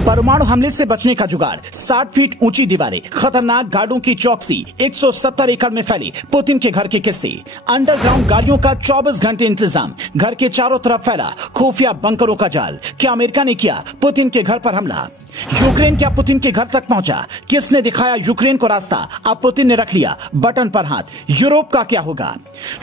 परमाणु हमले से बचने का जुगाड़, 60 फीट ऊंची दीवारें, खतरनाक गार्डों की चौकसी, 170 एकड़ में फैली पुतिन के घर के किस्से, अंडरग्राउंड गाड़ियों का 24 घंटे इंतजाम, घर के चारों तरफ फैला खुफिया बंकरों का जाल। क्या अमेरिका ने किया पुतिन के घर पर हमला? यूक्रेन क्या पुतिन के घर तक पहुंचा? किसने दिखाया यूक्रेन को रास्ता? अब पुतिन ने रख लिया बटन पर हाथ। यूरोप का क्या होगा?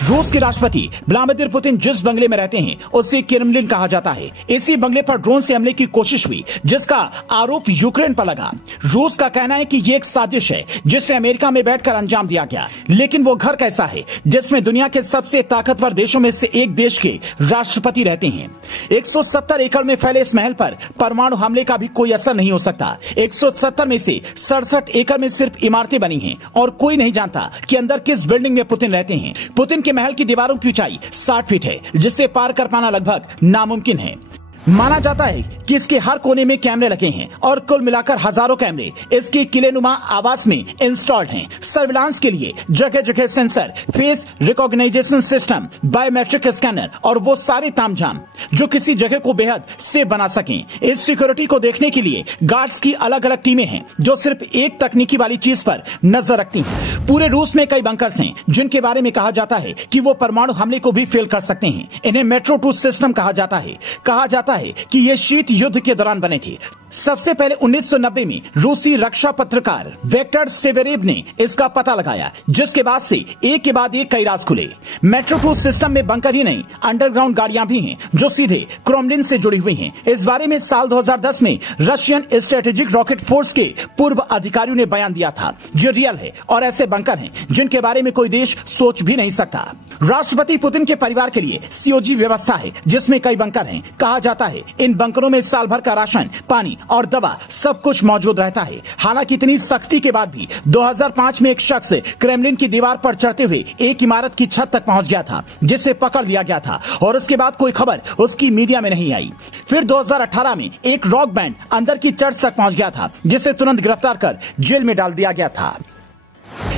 रूस के राष्ट्रपति व्लादिमीर पुतिन जिस बंगले में रहते हैं उसे क्रेमलिन कहा जाता है। इसी बंगले पर ड्रोन से हमले की कोशिश हुई, जिसका आरोप यूक्रेन पर लगा। रूस का कहना है कि ये एक साजिश है जिसे अमेरिका में बैठकर अंजाम दिया गया। लेकिन वो घर कैसा है जिसमें दुनिया के सबसे ताकतवर देशों में से एक देश के राष्ट्रपति रहते हैं? 170 एकड़ में फैले इस महल पर परमाणु हमले का भी कोई असर नहीं हो सकता। 170 में से 67 एकड़ में सिर्फ इमारतें बनी हैं और कोई नहीं जानता कि अंदर किस बिल्डिंग में पुतिन रहते हैं। पुतिन के महल की दीवारों की ऊंचाई 60 फीट है, जिसे पार कर पाना लगभग नामुमकिन है। माना जाता है कि इसके हर कोने में कैमरे लगे हैं और कुल मिलाकर हजारों कैमरे इसके किलेनुमा आवास में इंस्टॉल्ड हैं। सर्विलांस के लिए जगह जगह sensor, face recognition system, biometric scanner और वो सारे तामझाम जो किसी जगह को बेहद सेफ बना सकें। इस सिक्योरिटी को देखने के लिए गार्ड्स की अलग अलग टीमें हैं जो सिर्फ एक तकनीकी वाली चीज पर नजर रखती हैं। पूरे रूस में कई बंकर्स हैं जिनके बारे में कहा जाता है कि वो परमाणु हमले को भी फेल कर सकते हैं। इन्हें मेट्रो 2 सिस्टम कहा जाता है कि ये शीत युद्ध के दौरान बने थे। सबसे पहले 1990 में रूसी रक्षा पत्रकार विक्टर सेवेरेव ने इसका पता लगाया, जिसके बाद से एक के बाद एक कई राज खुले। मेट्रो 2 सिस्टम में बंकर ही नहीं, अंडरग्राउंड गाड़ियां भी हैं जो सीधे क्रेमलिन से जुड़ी हुई हैं। इस बारे में साल 2010 में रशियन स्ट्रेटेजिक रॉकेट फोर्स के पूर्व अधिकारियों ने बयान दिया था। ये रियल है और ऐसे बंकर हैं जिनके बारे में कोई देश सोच भी नहीं सकता। राष्ट्रपति पुतिन के परिवार के लिए सीओजी व्यवस्था है जिसमें कई बंकर हैं। कहा जाता है इन बंकरों में साल भर का राशन, पानी और दवा सब कुछ मौजूद रहता है। हालांकि इतनी सख्ती के बाद भी 2005 में एक शख्स क्रेमलिन की दीवार पर चढ़ते हुए एक इमारत की छत तक पहुंच गया था, जिसे पकड़ लिया गया था और उसके बाद कोई खबर उसकी मीडिया में नहीं आई। फिर 2018 में एक रॉक बैंड अंदर की चर्च तक पहुंच गया था, जिसे तुरंत गिरफ्तार कर जेल में डाल दिया गया था।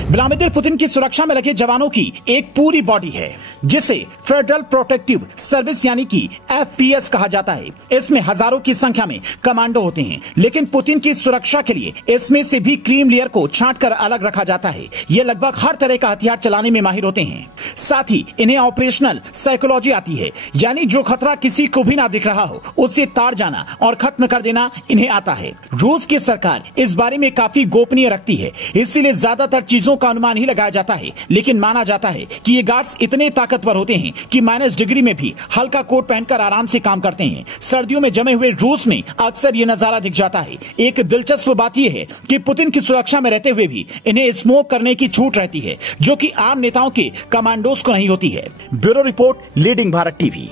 व्लादिमीर पुतिन की सुरक्षा में लगे जवानों की एक पूरी बॉडी है जिसे फेडरल प्रोटेक्टिव सर्विस यानी कि एफपीएस कहा जाता है। इसमें हजारों की संख्या में कमांडो होते हैं, लेकिन पुतिन की सुरक्षा के लिए इसमें से भी क्रीम लेयर को छांटकर अलग रखा जाता है। ये लगभग हर तरह का हथियार चलाने में माहिर होते हैं। साथ ही इन्हें ऑपरेशनल साइकोलॉजी आती है, यानी जो खतरा किसी को भी ना दिख रहा हो उसे ताड़ जाना और खत्म कर देना इन्हें आता है। रूस की सरकार इस बारे में काफी गोपनीय रखती है, इसीलिए ज्यादातर चीजों का अनुमान ही लगाया जाता है। लेकिन माना जाता है कि ये गार्ड्स इतने ताकतवर होते हैं कि माइनस डिग्री में भी हल्का कोट पहनकर आराम से काम करते हैं। सर्दियों में जमे हुए रूस में अक्सर ये नजारा दिख जाता है। एक दिलचस्प बात यह है कि पुतिन की सुरक्षा में रहते हुए भी इन्हें स्मोक करने की छूट रहती है, जो कि आम नेताओं के कमांडोज को नहीं होती है। Bureau report, leading Bharat TV.